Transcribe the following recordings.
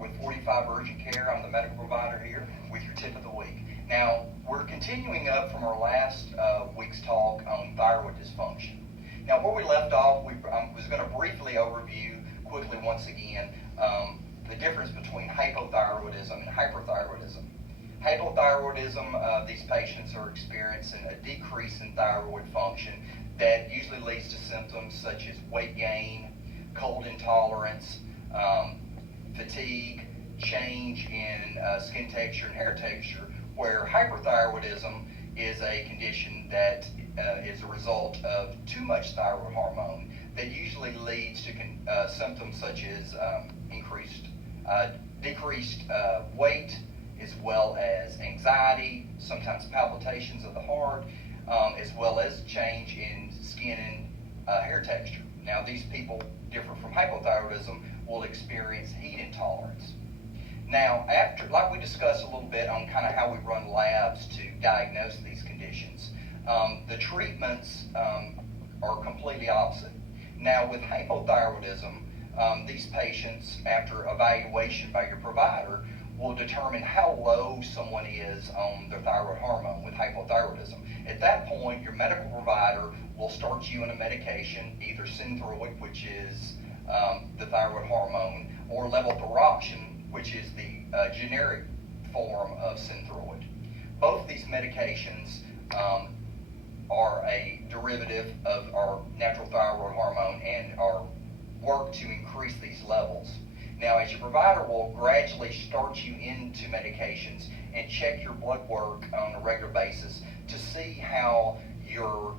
with 45 Urgent Care. I'm the medical provider here with your tip of the week. Now, we're continuing up from our last week's talk on thyroid dysfunction. Now, where we left off, I was going to briefly overview quickly once again the difference between hypothyroidism and hyperthyroidism. Hypothyroidism, these patients are experiencing a decrease in thyroid function that usually leads to symptoms such as weight gain, cold intolerance, fatigue, change in skin texture and hair texture, where hyperthyroidism is a condition that is a result of too much thyroid hormone that usually leads to symptoms such as decreased weight, as well as anxiety, sometimes palpitations of the heart, as well as change in skin and hair texture. Now, these people, different from hypothyroidism, will experience heat intolerance. Now, like we discussed a little bit on kind of how we run labs to diagnose these conditions, the treatments are completely opposite. Now, with hypothyroidism, these patients, after evaluation by your provider, will determine how low someone is on their thyroid hormone with hypothyroidism. At that point, your medical provider will start you on a medication, either Thyroid, which is the thyroid hormone, or levothyroxine, which is the generic form of Thyroid. Both of these medications are a derivative of our natural thyroid hormone and are work to increase these levels. Now, as your provider will gradually start you into medications and check your blood work on a regular basis to see how your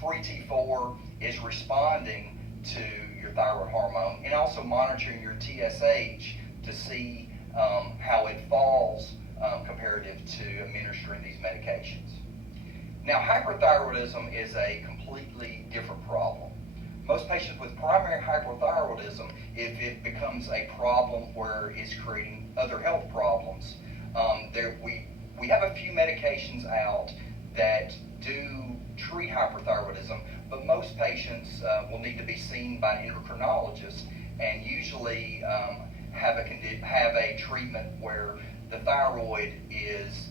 free T4 is responding to your thyroid hormone, and also monitoring your TSH to see how it falls comparative to administering these medications. Now, hyperthyroidism is a completely different problem. Most patients with primary hypothyroidism, if it becomes a problem where it's creating other health problems, we have a few medications out that do treat hyperthyroidism, but most patients will need to be seen by an endocrinologist and usually have a treatment where the thyroid is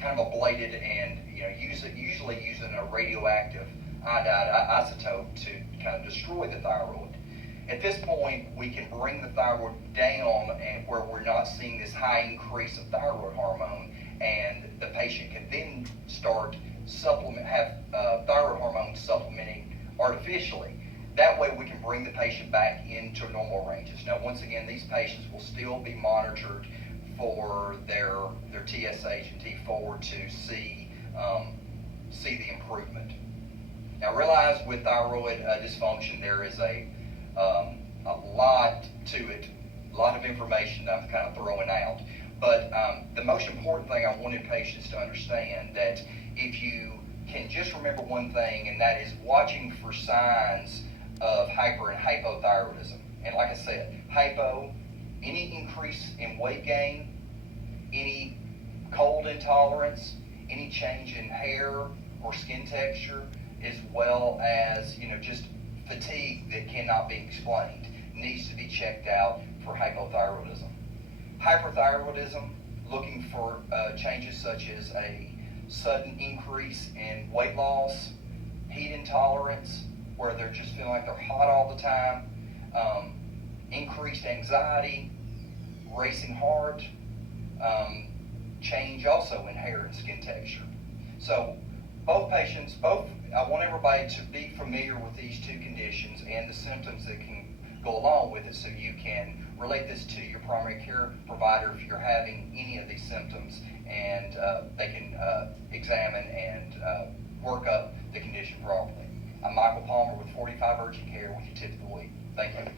kind of ablated and usually using a radioactive iodide isotope to kind of destroy the thyroid. At this point, we can bring the thyroid down and where we're not seeing this high increase of thyroid hormone, and the patient can then start have thyroid hormone supplementing artificially. That way we can bring the patient back into normal ranges. Now, once again, these patients will still be monitored for their TSH and T4 to see the improvement. Now, realize with thyroid dysfunction, there is a lot to it, a lot of information that I'm kind of throwing out. But the most important thing I wanted patients to understand, that if you can just remember one thing, and that is watching for signs of hyper and hypothyroidism. And like I said, hypo, any increase in weight gain, any cold intolerance, any change in hair or skin texture, as well as just fatigue that cannot be explained, needs to be checked out for hypothyroidism. Hyperthyroidism, looking for changes such as a sudden increase in weight loss, heat intolerance, where they're just feeling like they're hot all the time, increased anxiety, racing heart, change also in hair and skin texture. So I want everybody to be familiar with these two conditions and the symptoms that can go along with it, so you can relate this to your primary care provider if you're having any of these symptoms, and they can examine and work up the condition properly. I'm Michael Palmer with 45 Urgent Care with your tip of the week. Thank you.